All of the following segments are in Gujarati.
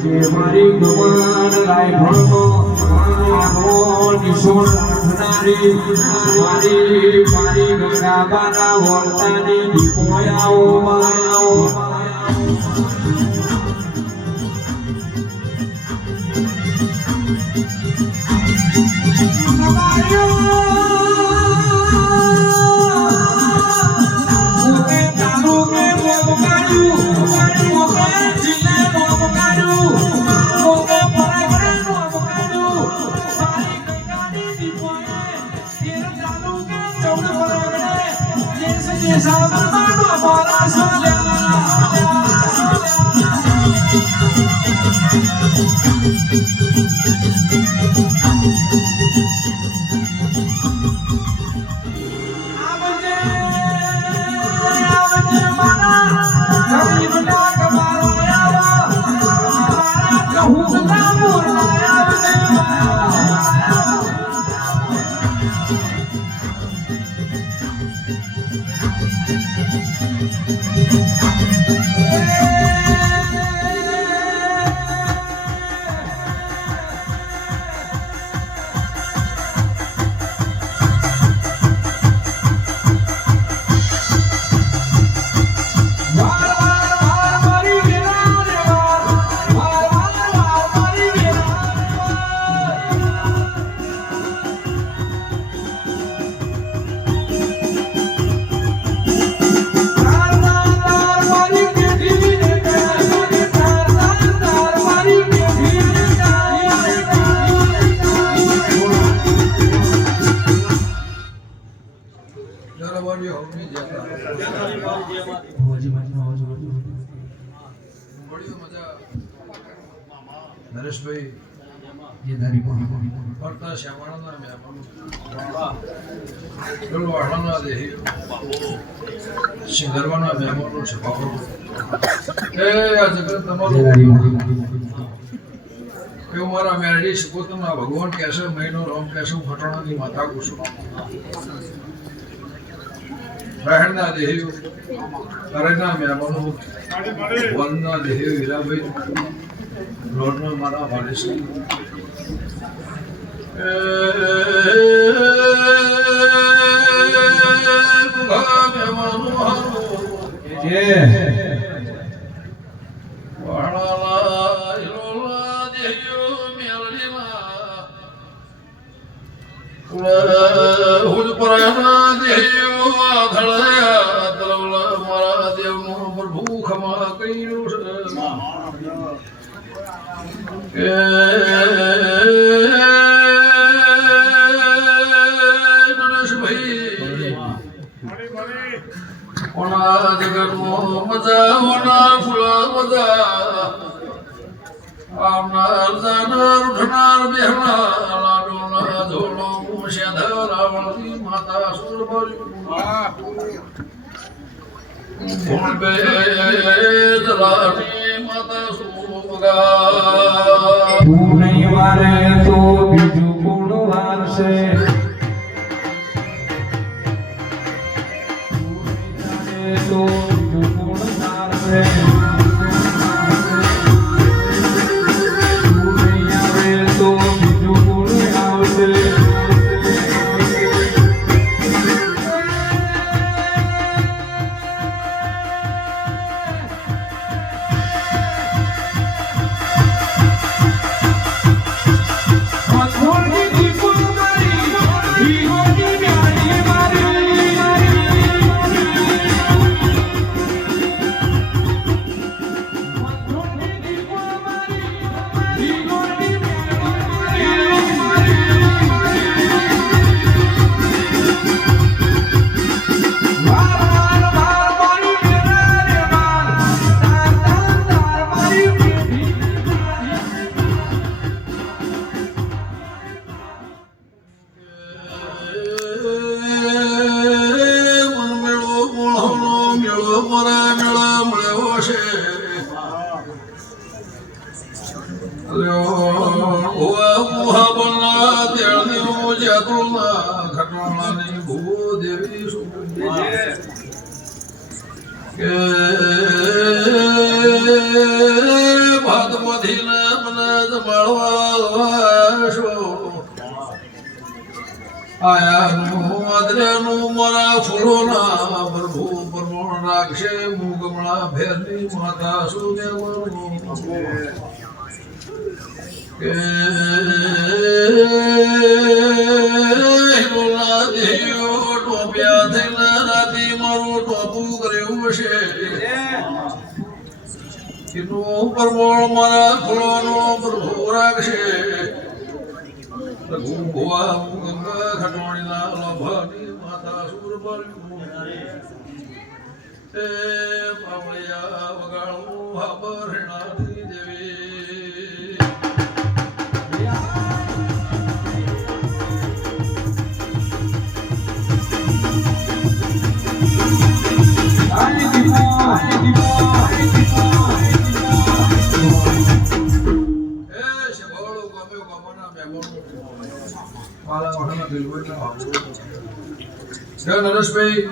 મારી ગમન રાયભણનો નિશોળ રાખનારી મારી મારી ગંગાબાના વર્તાની દીપોયાઓ માયાઓ નરેશભાઈ જે ધારી પડતા શ્યામાળાના મહેમાનો પેલું વાળાના દેહી સિંગરવાના મહેમાનો છે બાપુ એ આ જગત તમારું એવું મારા મેરડી શિકોતના ભગવાન કહેશે મહિનો રામ કહેશે હું ફટાણાની માતા કુશું બહેરના દેહી કરેના મહેમાનો વનના દેહી હીરાભાઈ રોડનો મારા વાલિસ મારા દેવનો પ્રભુ ખમા કર્યું છે ઓના જગતનો મજા ઓના ફૂલા મજા આવનાર જાનાર ઉઠનાર બેહનાર લાડોના ધોળો મુશેધર રાવણની માતા સુરભર્યું ભૂલબે દલાની માતા સુગા તું નહીં વારે તો બીજું કોણ વારશે તો બીજું કોણ વારશે તું નહીં આવે તો બીજું કોણ આવશે ભાતમાંથી ને મને જ મળવા છો આયાનું આદરેનું મારા ફૂલોના પ્રભુ પ્રમોણ રાખશે હું ગમણા ભેરની માતા સુદેવનું કે બોલા દેવો ટોપ્યા થઈને રાતી મારું ટોપું કર્યું છે એનું પ્રમોણ મારા ફૂલોનો પ્રભુ રાખશે ગોવા ગંગા ખટોણીના લોભાની માતા સુર બળ્યું એ પાવળિયા વગાડું હાબરણાની દેવી નરેશભાઈ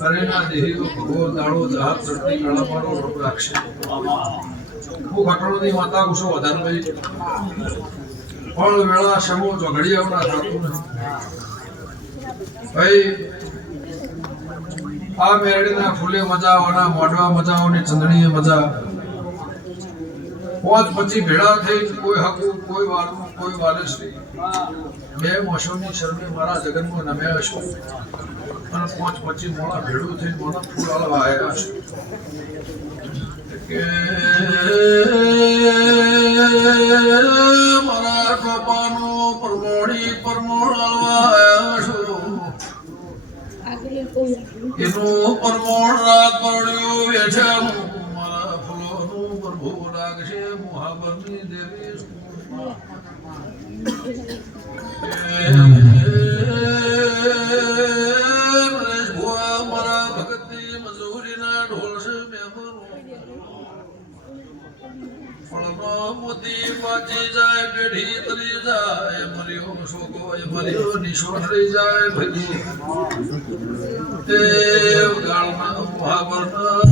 અરેના દેહી ભગવો દાડો હાથ ચડતી કળા મારો રોગ રાખશે હું ઘટોળની માતા ગુસ્સો વધારે ભાઈ ફળ વેળા સમો ઝઘડિયાઓના થતું નથી ભાઈ આ મેરડીના ફૂલે મજાઓના મોઢવા મજાઓની ચંદણીએ મજા પોચ પછી ભેળા થઈ કોઈ હકું કોઈ વારનું કોઈ વારસ નહીં બે મોસમની શરમે મારા જગતમાં નમ્યા છો અને પોચ પછી મોડા ભેળું થઈ મોડા ફૂલ હળવા આવ્યા છે કે મારા ટોપાનો પરમોણી પરમોણ હળવા આવ્યા છો એનું પરમોણ રાત પડ્યું વેઠાનું મારા ફૂલોનું પ્રભુ રાખશે મુહાબરની દેવી મારા ભક્તિ મજૂરીના ઢોલ છે ફળનો મોતી પાછી જાય પેઢી તરી જાય મર્યો શોકો મર્યો નિશોન રહી જાય ભજી દેવ ગાળના મહાવરના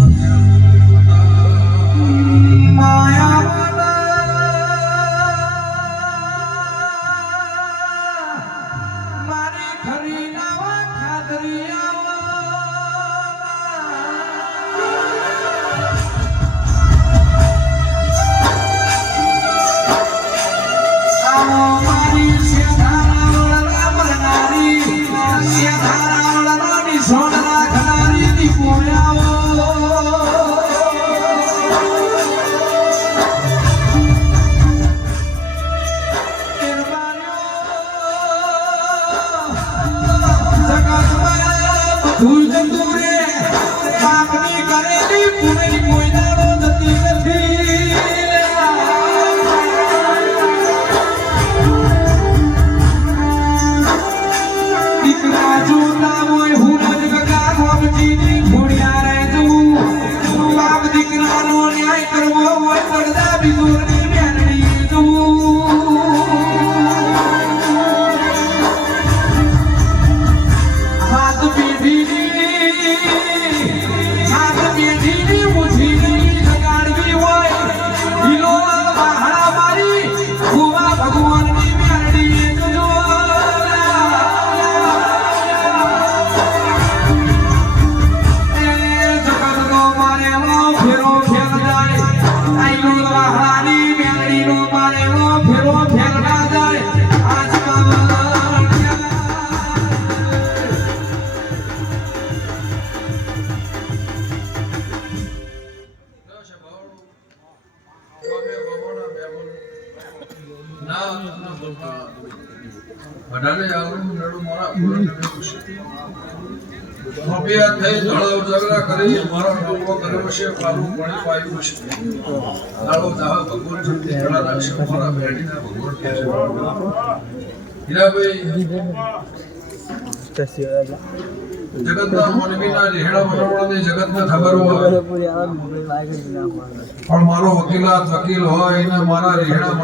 વધારે આવડું નડું મારા પૂર્ણ રૂપિયા થઈ ધડાવ ઝઘડા કરી મારો નફો કર્યો છે પાલું પાણી પાયું છે દાડો દાહ ભગવાન શક્તિ ધડા રાખશે મારા બેડીના ભગવાન કે છે હીરાભાઈ જગતના મોનવીના રેહડા મનોળાની જગતને ખબર હોય પણ મારો વકીલ હોય ને મારા રેહડા